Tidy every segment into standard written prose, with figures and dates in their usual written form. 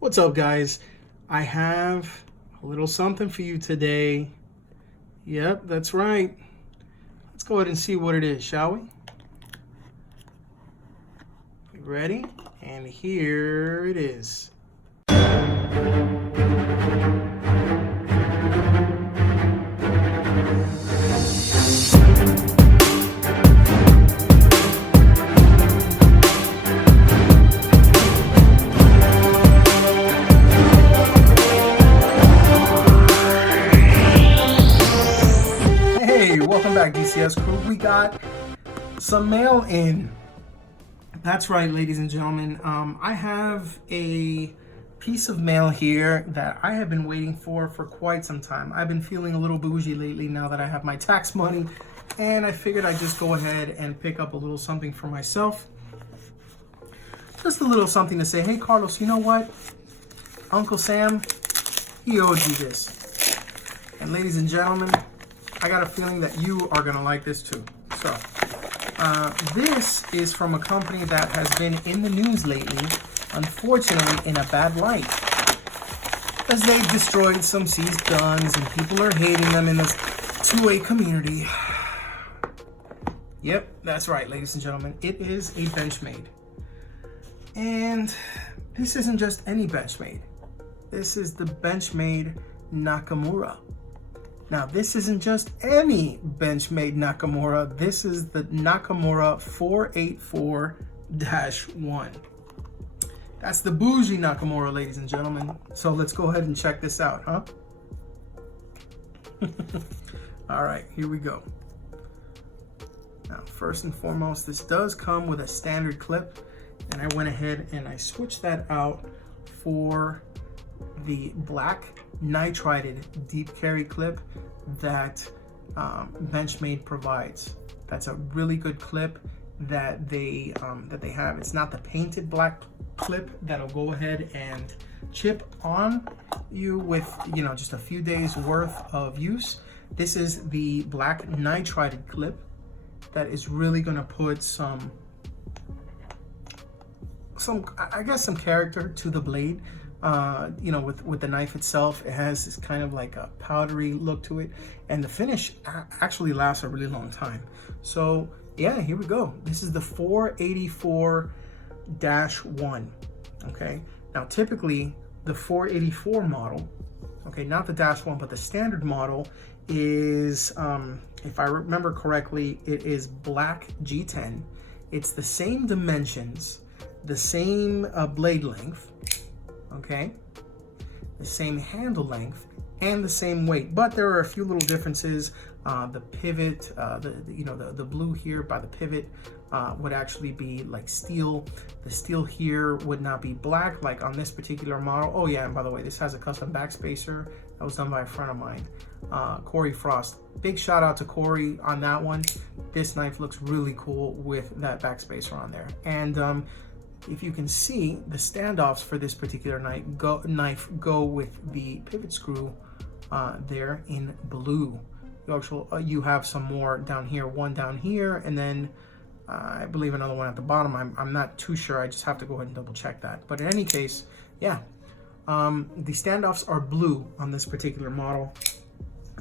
What's up, guys? I have a little something for you today. Yep, that's right. Let's go ahead and see what it is, shall we? You ready? And here it is. Welcome back, DCS crew. We got some mail in. That's right, ladies and gentlemen. I have a piece of mail here that I have been waiting for quite some time. I've been feeling a little bougie lately now that I have my tax money, and I figured I'd just go ahead and pick up a little something for myself. Just a little something to say, hey, Carlos, you know what? Uncle Sam, he owed you this. And ladies and gentlemen, I got a feeling that you are gonna like this too. So, this is from a company that has been in the news lately, unfortunately in a bad light, as they've destroyed some seized guns and people are hating them in this 2A community. Yep, that's right, ladies and gentlemen. It is a Benchmade. And this isn't just any Benchmade. This is the Benchmade Nakamura. Now, this isn't just any Benchmade Nakamura. This is the Nakamura 484-1. That's the bougie Nakamura, ladies and gentlemen. So let's go ahead and check this out, huh? All right, here we go. Now, first and foremost, this does come with a standard clip, and I went ahead and I switched that out for the black nitrided deep carry clip that Benchmade provides. That's a really good clip that they have. It's not the painted black clip that'll go ahead and chip on you with just a few days worth of use. This is the black nitrided clip that is really going to put some I guess some character to the blade. With the knife itself, it has this kind of like a powdery look to it, and the finish actually lasts a really long time. So yeah, here we go. This is the 484-1. Okay, now typically the 484 model, okay, not the -1 but the standard model is, if I remember correctly, it is black G10. It's the same dimensions, the same blade length, okay, the same handle length and the same weight, but there are a few little differences. The pivot, the blue here by the pivot would actually be like steel. The steel here would not be black like on this particular model. Oh yeah, and by the way, this has a custom backspacer that was done by a friend of mine, Corey Frost. Big shout out to Corey on that one. This knife looks really cool with that backspacer on there. And if you can see, the standoffs for this particular knife go with the pivot screw there in blue. You have some more down here, one down here, and then I believe another one at the bottom. I'm not too sure. I just have to go ahead and double check that. But in any case, yeah, the standoffs are blue on this particular model.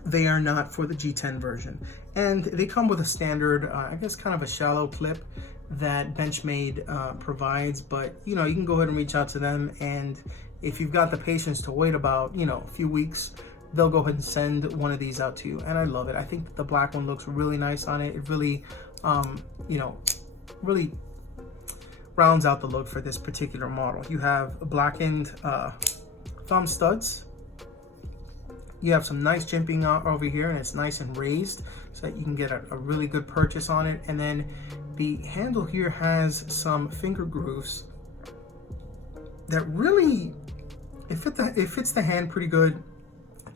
They are not for the G10 version. And they come with a standard, I guess kind of a shallow clip that Benchmade provides, but you can go ahead and reach out to them, and if you've got the patience to wait about a few weeks, they'll go ahead and send one of these out to you. And I love it. I think the black one looks really nice on it. It really really rounds out the look for this particular model. You have blackened thumb studs. You have some nice jimping out over here, and it's nice and raised so that you can get a really good purchase on it. And then the handle here has some finger grooves that really, it fits the hand pretty good.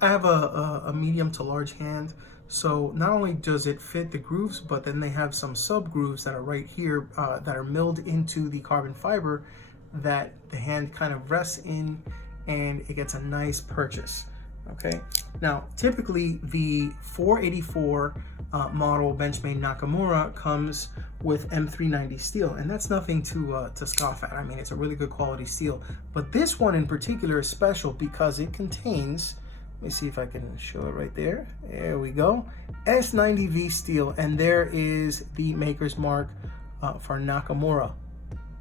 I have a medium to large hand, so not only does it fit the grooves, but then they have some sub grooves that are right here that are milled into the carbon fiber that the hand kind of rests in, and it gets a nice purchase. Okay, now typically the 484 model Benchmade Nakamura comes with M390 steel, and that's nothing to scoff at. I mean, it's a really good quality steel, but this one in particular is special because it contains, let me see if I can show it right there. There we go, S90V steel, and there is the maker's mark for Nakamura.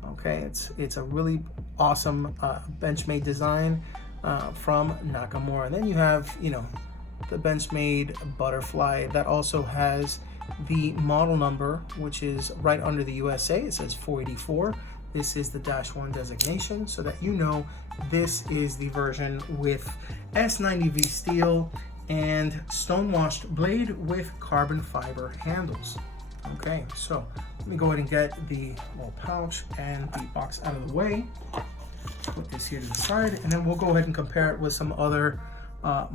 Okay, it's a really awesome Benchmade design from Nakamura. And then you have, you know, the Benchmade butterfly that also has the model number, which is right under the USA. It says 484. This is the -1 designation, so that you know this is the version with S90V steel and stone-washed blade with carbon fiber handles. Okay, so let me go ahead and get the little pouch and the box out of the way. Put this here to the side, and then we'll go ahead and compare it with some other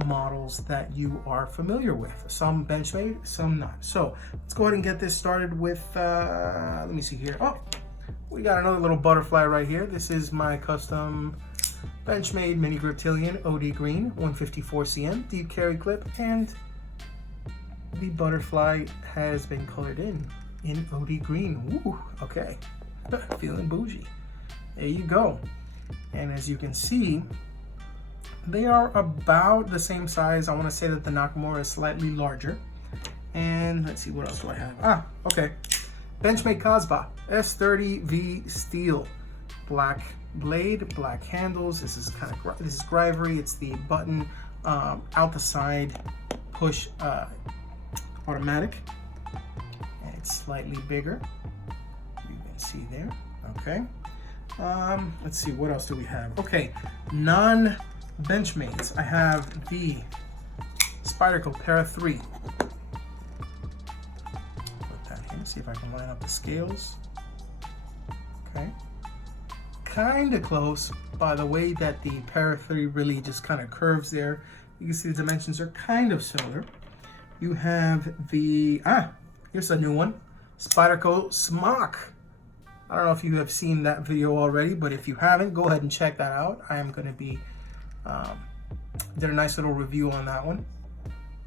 models that you are familiar with. Some Benchmade, some not. So let's go ahead and get this started with, let me see here. Oh, we got another little butterfly right here. This is my custom Benchmade Mini Griptilian OD Green 154 cm deep carry clip, and the butterfly has been colored in OD Green. Woo, okay, feeling bougie. There you go. And as you can see, they are about the same size. I want to say that the Nakamura is slightly larger. And let's see, what else do I have? Ah, okay. Benchmade Casbah S30V steel, black blade, black handles. This is Grivery. It's the button out the side push automatic, and it's slightly bigger. You can see there. Okay. Let's see, what else do we have? Okay, non-Benchmades. I have the Spyderco Para 3. Put that here, see if I can line up the scales. Okay. Kind of close by the way that the Para 3 really just kind of curves there. You can see the dimensions are kind of similar. You have the, here's a new one, Spyderco Smock. I don't know if you have seen that video already, but if you haven't, go ahead and check that out. I am going to be, did a nice little review on that one.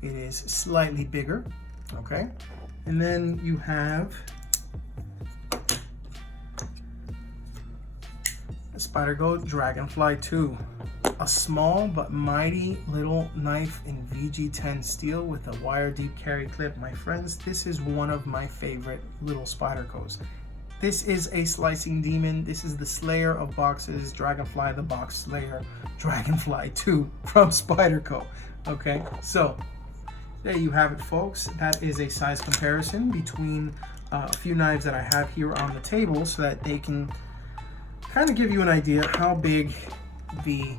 It is slightly bigger, okay? And then you have the Spyderco Dragonfly 2, a small but mighty little knife in VG10 steel with a wire deep carry clip. My friends, this is one of my favorite little Spydercos. This is a slicing demon. This is the slayer of boxes, Dragonfly the box slayer, Dragonfly 2 from Spyderco. Okay, so there you have it, folks. That is a size comparison between a few knives that I have here on the table, so that they can kind of give you an idea how big the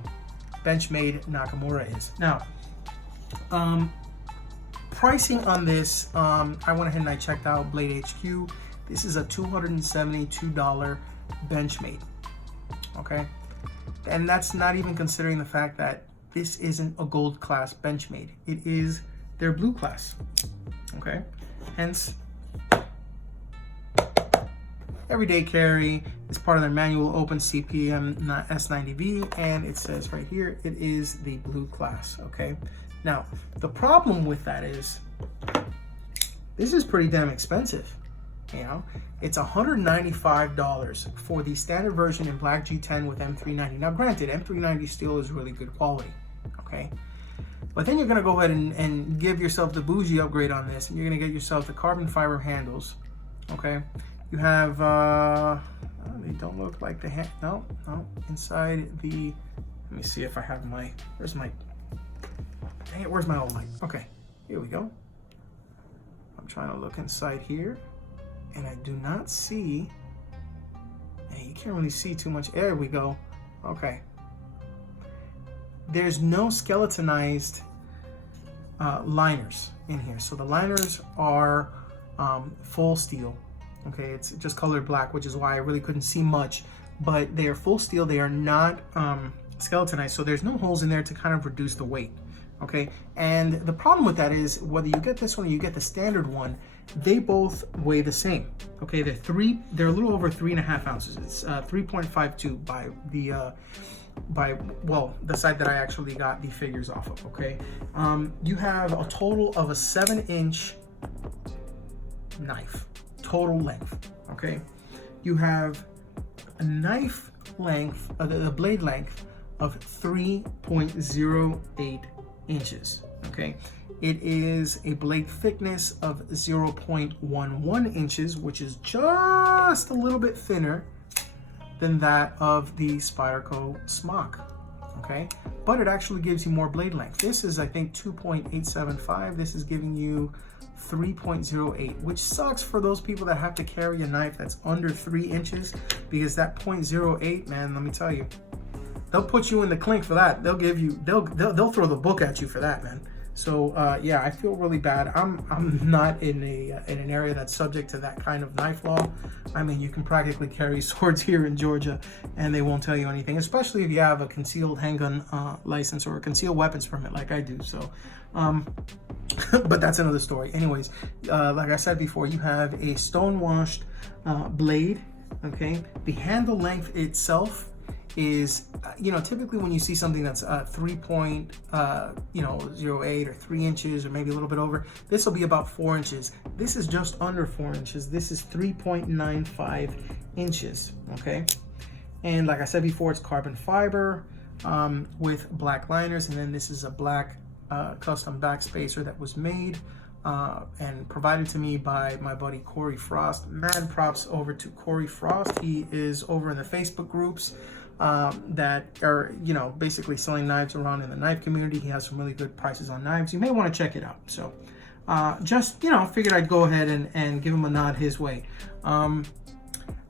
Benchmade Nakamura is. Now, pricing on this, I went ahead and I checked out Blade HQ. This is a $272 Benchmade, okay? And that's not even considering the fact that this isn't a gold class Benchmade. It is their blue class, okay? Hence, everyday carry is part of their manual open CPM S90V, and it says right here, it is the blue class, okay? Now, the problem with that is, this is pretty damn expensive. You know, it's $195 for the standard version in black G10 with M390. Now, granted, M390 steel is really good quality, okay? But then you're gonna go ahead and give yourself the bougie upgrade on this, and you're gonna get yourself the carbon fiber handles, okay? You have, they don't look like the hand, no, inside the, let me see if I have my, where's my, dang it, where's my old light? Okay, here we go. I'm trying to look inside here, and I do not see, and you can't really see too much. There we go. Okay. There's no skeletonized liners in here. So the liners are full steel. Okay, it's just colored black, which is why I really couldn't see much. But they are full steel. They are not skeletonized, so there's no holes in there to kind of reduce the weight. Okay, and the problem with that is whether you get this one or you get the standard one, they both weigh the same. Okay, they're a little over 3.5 ounces. It's 3.52 by the site that I actually got the figures off of. Okay, you have a total of a 7-inch knife, total length. Okay, you have a knife length, the blade length of 3.08 inches. Okay, it is a blade thickness of 0.11 inches, which is just a little bit thinner than that of the Spyderco Smock. Okay, but it actually gives you more blade length. This is, I think, 2.875. This is giving you 3.08, which sucks for those people that have to carry a knife that's under 3 inches, because that 0.08, man, let me tell you, they'll put you in the clink for that. They'll give you, they'll throw the book at you for that, man. So yeah, I feel really bad. I'm not in an area that's subject to that kind of knife law. I mean, you can practically carry swords here in Georgia, and they won't tell you anything, especially if you have a concealed handgun license or a concealed weapons permit like I do. So, but that's another story. Anyways, like I said before, you have a stone-washed blade. Okay, the handle length itself is, typically when you see something that's 3.08 or 3 inches or maybe a little bit over, this will be about 4 inches. This is just under 4 inches. This is 3.95 inches. Okay, and like I said before, it's carbon fiber with black liners, and then this is a black custom backspacer that was made and provided to me by my buddy Corey Frost. Mad props over to Corey Frost. He is over in the Facebook groups that are, basically selling knives around in the knife community. He has some really good prices on knives. You may want to check it out. So just, figured I'd go ahead and give him a nod his way.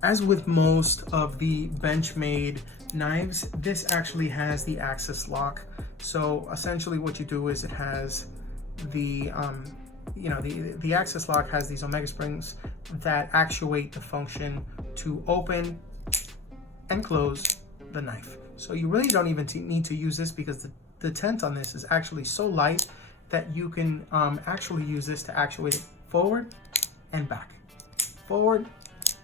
As with most of the Benchmade knives, this actually has the access lock. So essentially what you do is it has the the access lock has these omega springs that actuate the function to open and close the knife. So you really don't even need to use this, because the tent on this is actually so light that you can actually use this to actuate it forward and back, forward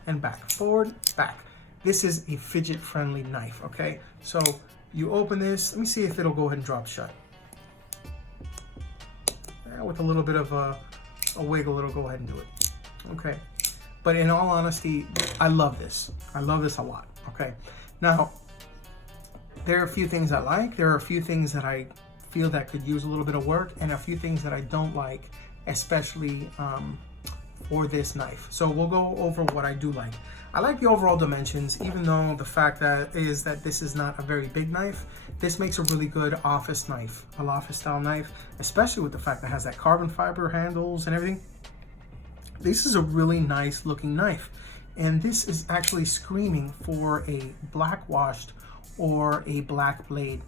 and back, forward, back. This is a fidget friendly knife. Okay, so you open this. Let me see if it'll go ahead and drop shut. With a little bit of a wiggle, it'll go ahead and do it. Okay, but in all honesty, I love this. I love this a lot. Okay, now there are a few things I like. There are a few things that I feel that could use a little bit of work, and a few things that I don't like, especially for this knife. So we'll go over what I do like. I like the overall dimensions, even though the fact that this is not a very big knife. This makes a really good office knife, an office style knife, especially with the fact that it has that carbon fiber handles and everything. This is a really nice looking knife, and this is actually screaming for a black washed or a black blade.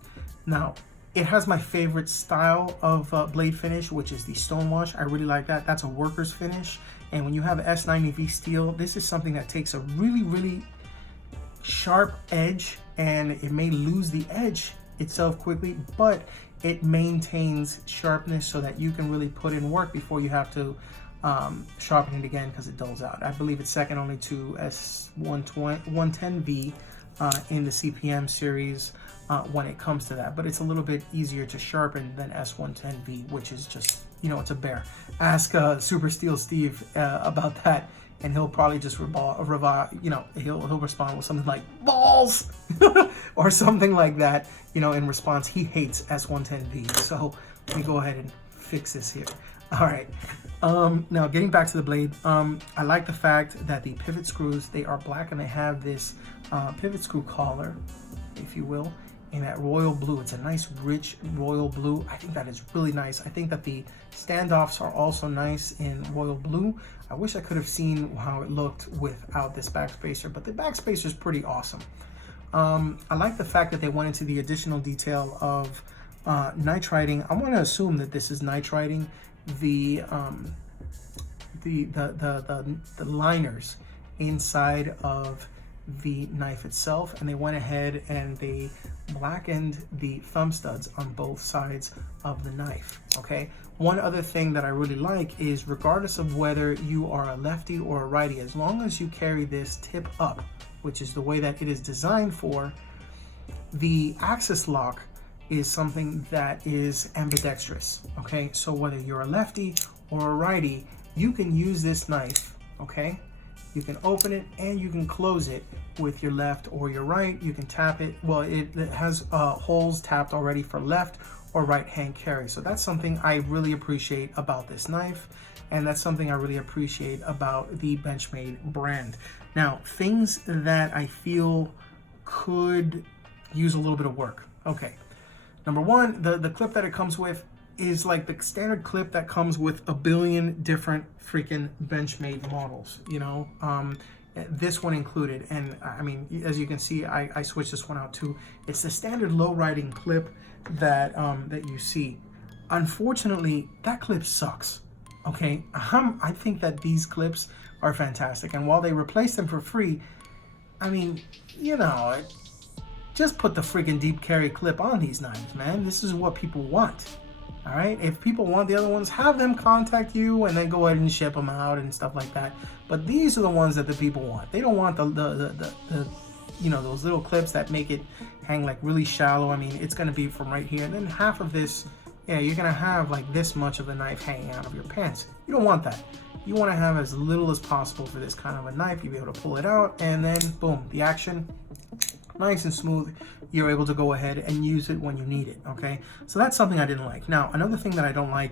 Now, it has my favorite style of blade finish, which is the stone wash. I really like that. That's a worker's finish. And when you have S90V steel, this is something that takes a really, really sharp edge, and it may lose the edge itself quickly, but it maintains sharpness so that you can really put in work before you have to sharpen it again, because it dulls out. I believe it's second only to S110V in the CPM series when it comes to that, but it's a little bit easier to sharpen than S110V, which is just, it's a bear. Ask Super Steel Steve about that, and he'll probably just he'll respond with something like balls or something like that. In response, he hates S110V. So let me go ahead and fix this here. All right. Now getting back to the blade, I like the fact that the pivot screws, they are black, and they have this pivot screw collar, if you will, in that royal blue. It's a nice rich royal blue. I think that is really nice. I think that the standoffs are also nice in royal blue. I wish I could have seen how it looked without this backspacer, but the backspacer is pretty awesome. I like the fact that they went into the additional detail of nitriding. I want to assume that this is nitriding the liners inside of the knife itself, and they went ahead and they blackened the thumb studs on both sides of the knife, okay? One other thing that I really like is, regardless of whether you are a lefty or a righty, as long as you carry this tip up, which is the way that it is designed for, the axis lock is something that is ambidextrous, okay? So whether you're a lefty or a righty, you can use this knife, okay? You can open it and you can close it with your left or your right. You can tap it. Well, it has holes tapped already for left or right hand carry. So that's something I really appreciate about this knife. And that's something I really appreciate about the Benchmade brand. Now, things that I feel could use a little bit of work. Okay. Number one, the clip that it comes with is like the standard clip that comes with a billion different freaking Benchmade models, you know, this one included. And I mean, as you can see, I switched this one out too. It's the standard low riding clip that that you see. Unfortunately, that clip sucks. Okay, I think that these clips are fantastic, and while they replace them for free, I mean, you know, just put the freaking deep carry clip on these knives, man. This is what people want. All right, if people want the other ones, have them contact you and then go ahead and ship them out and stuff like that. But these are the ones that the people want. They don't want the you know, those little clips that make it hang like really shallow. I mean, it's gonna be from right here, and then half of this, yeah, you're gonna have like this much of the knife hanging out of your pants. You don't want that. You want to have as little as possible for this kind of a knife. You'll be able to pull it out, and then boom, the action, nice and smooth. You're able to go ahead and use it when you need it, okay? So that's something I didn't like. Now, another thing that I don't like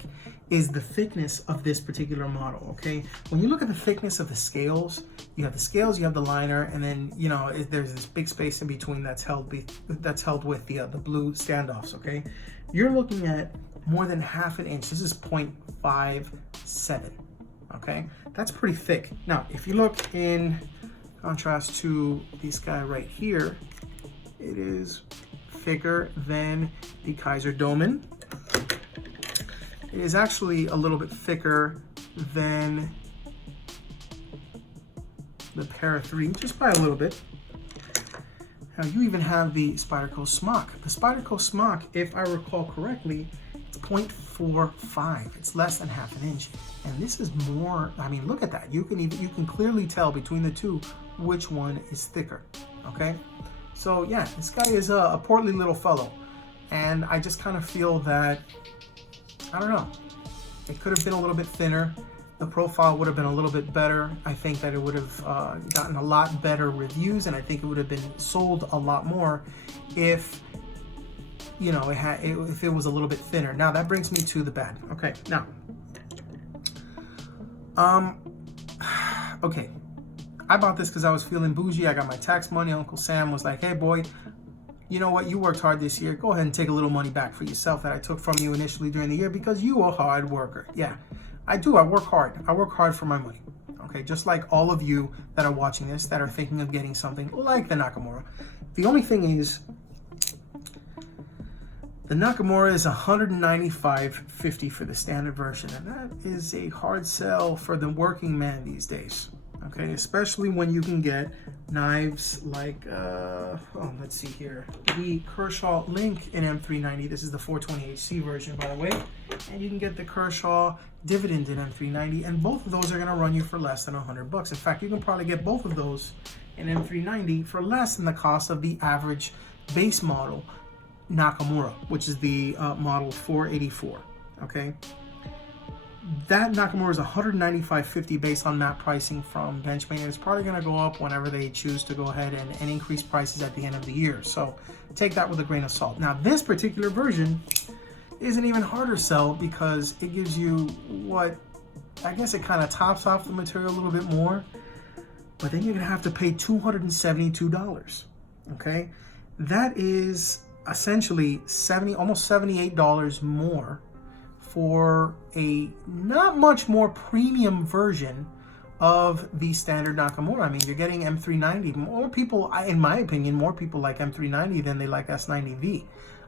is the thickness of this particular model, okay? When you look at the thickness of the scales, you have the liner, and then, you know, there's this big space in between that's held with the blue standoffs, okay? You're looking at more than half an inch. This is 0.57, okay? That's pretty thick. Now, if you look in contrast to this guy right here, it is thicker than the Kaiser Domen. It is actually a little bit thicker than the Para 3, just by a little bit. Now, you even have the Spyderco Smock. The Spyderco Smock, if I recall correctly, it's 0.45. It's less than half an inch. And this is more, I mean, look at that. You can clearly tell between the two which one is thicker, okay? So yeah, this guy is a portly little fellow. And I just kind of feel that, I don't know, it could have been a little bit thinner. The profile would have been a little bit better. I think that it would have gotten a lot better reviews, and I think it would have been sold a lot more if, you know, if it was a little bit thinner. Now that brings me to the bad. Okay, now, okay, I bought this because I was feeling bougie. I got my tax money. Uncle Sam was like, hey boy, you know what? You worked hard this year. Go ahead and take a little money back for yourself that I took from you initially during the year because you are a hard worker. Yeah, I do. I work hard. I work hard for my money. Okay, just like all of you that are watching this that are thinking of getting something like the Nakamura. The only thing is, the Nakamura is $195.50 for the standard version, and that is a hard sell for the working man these days. Okay, especially when you can get knives like, let's see here, the Kershaw Link in M390. This is the 420HC version, by the way. And you can get the Kershaw Dividend in M390, and both of those are going to run you for less than $100. In fact, you can probably get both of those in M390 for less than the cost of the average base model Nakamura, which is the model 484, okay? That Nakamura is $195.50 based on map pricing from Benchmade. It's probably going to go up whenever they choose to go ahead and increase prices at the end of the year. So take that with a grain of salt. Now, this particular version is an even harder sell because it gives you what, I guess it kind of tops off the material a little bit more, but then you're going to have to pay $272, okay? That is essentially almost $78 more for a not much more premium version of the standard Nakamura. I mean, you're getting M390. More people, in my opinion, more people like M390 than they like S90V.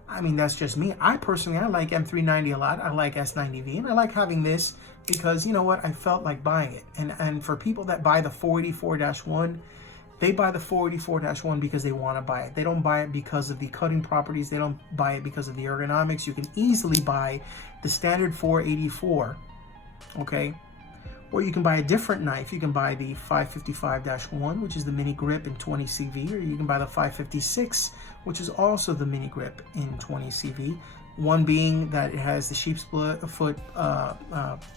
I mean, that's just me. I like M390 a lot. I like S90V, and I like having this because, you know what, I felt like buying it. And for people that buy the 484-1, They buy the 484-1 because they want to buy it. They don't buy it because of the cutting properties. They don't buy it because of the ergonomics. You can easily buy the standard 484, okay? Or you can buy a different knife. You can buy the 555-1, which is the mini grip in 20 CV, or you can buy the 556, which is also the mini grip in 20 CV. One being that it has the sheep's foot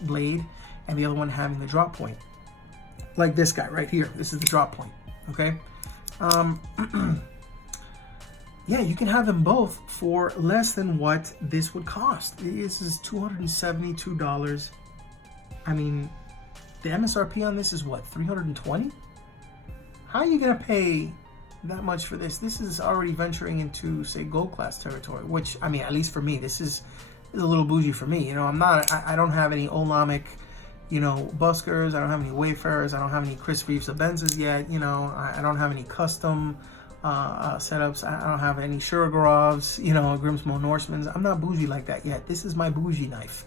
blade, and the other one having the drop point. Like this guy right here. This is the drop point. Okay, yeah, you can have them both for less than what this would cost. This is $272. I mean, the MSRP on this is what, $320? How are you gonna pay that much for this? This is already venturing into, say, gold class territory, which, I mean, at least for me, this is a little bougie for me. You know, I don't have any Olamic, you know, buskers. I don't have any Wayfarers. I don't have any Chris Reeves Benzes yet. You know, I don't have any custom setups. I don't have any Shuragorovs, you know, Grimsmo Norsemans. I'm not bougie like that yet. This is my bougie knife.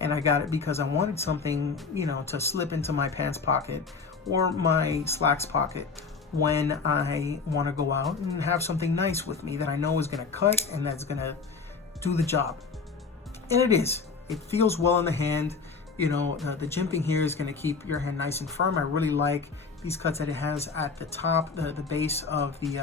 And I got it because I wanted something, you know, to slip into my pants pocket or my slacks pocket when I want to go out and have something nice with me that I know is going to cut and that's going to do the job. And it is. It feels well in the hand. You know, the jimping here is going to keep your hand nice and firm. I really like these cuts that it has at the top, the base of the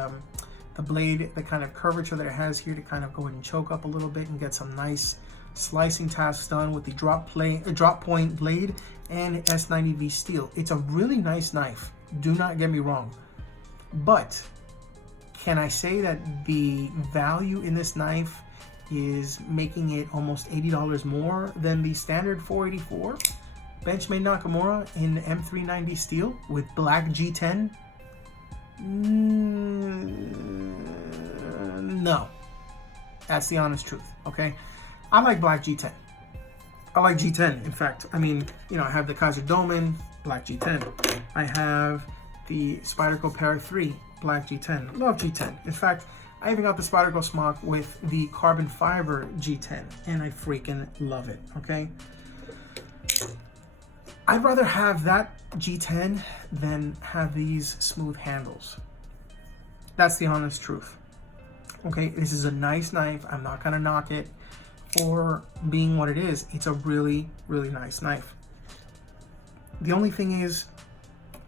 blade, the kind of curvature that it has here to kind of go ahead and choke up a little bit and get some nice slicing tasks done with the drop point blade and S90V steel. It's a really nice knife. Do not get me wrong. But can I say that the value in this knife is making it almost $80 more than the standard 484 Benchmade Nakamura in M390 steel with black G10? No, that's the honest truth. Okay, I like black G10. I like G10. In fact, I mean, you know, I have the Kaiser Domen black G10. I have the Spyderco Para 3 black G10. Love G10. In fact, I even got the Spyderco Smock with the carbon fiber G10, and I freaking love it, okay? I'd rather have that G10 than have these smooth handles. That's the honest truth. Okay, this is a nice knife. I'm not gonna knock it for being what it is. It's a really, really nice knife. The only thing is,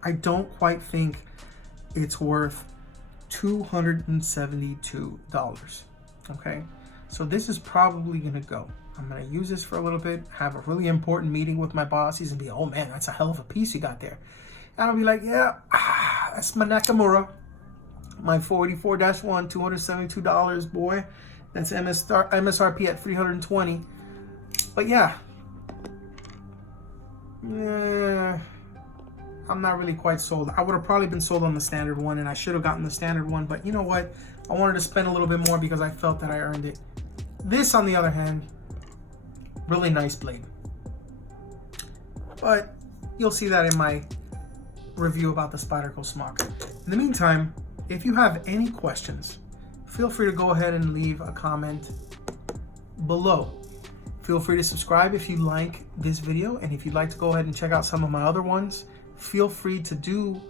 I don't quite think it's worth $272. Okay, so this is probably gonna go. I'm gonna use this for a little bit, have a really important meeting with my boss. He's gonna be, oh man, that's a hell of a piece you got there. And I'll be like, yeah, that's my Nakamura, my 484-1, $272, boy. That's MSRP at $320. But yeah, I'm not really quite sold. I would have probably been sold on the standard one, and I should have gotten the standard one, but you know what? I wanted to spend a little bit more because I felt that I earned it. This, on the other hand, really nice blade. But you'll see that in my review about the Spyderco Smock. In the meantime, if you have any questions, feel free to go ahead and leave a comment below. Feel free to subscribe if you like this video, and if you'd like to go ahead and check out some of my other ones, feel free to do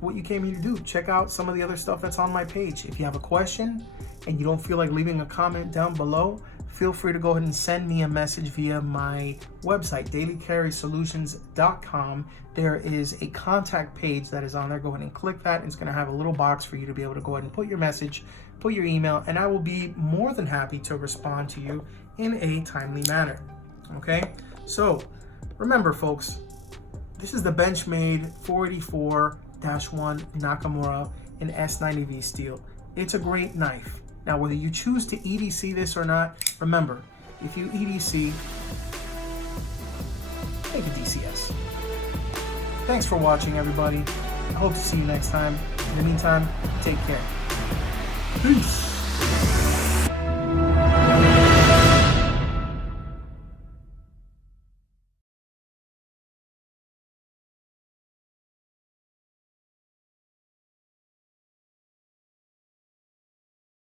what you came here to do. Check out some of the other stuff that's on my page. If you have a question and you don't feel like leaving a comment down below, feel free to go ahead and send me a message via my website, dailycarrysolutions.com. There is a contact page that is on there. Go ahead and click that. It's going to have a little box for you to be able to go ahead and put your message, put your email, and I will be more than happy to respond to you in a timely manner. Okay? So, remember folks, this is the Benchmade 484-1 Nakamura in S90V steel. It's a great knife. Now, whether you choose to EDC this or not, remember, if you EDC, make a DCS. Thanks for watching, everybody. I hope to see you next time. In the meantime, take care. Peace.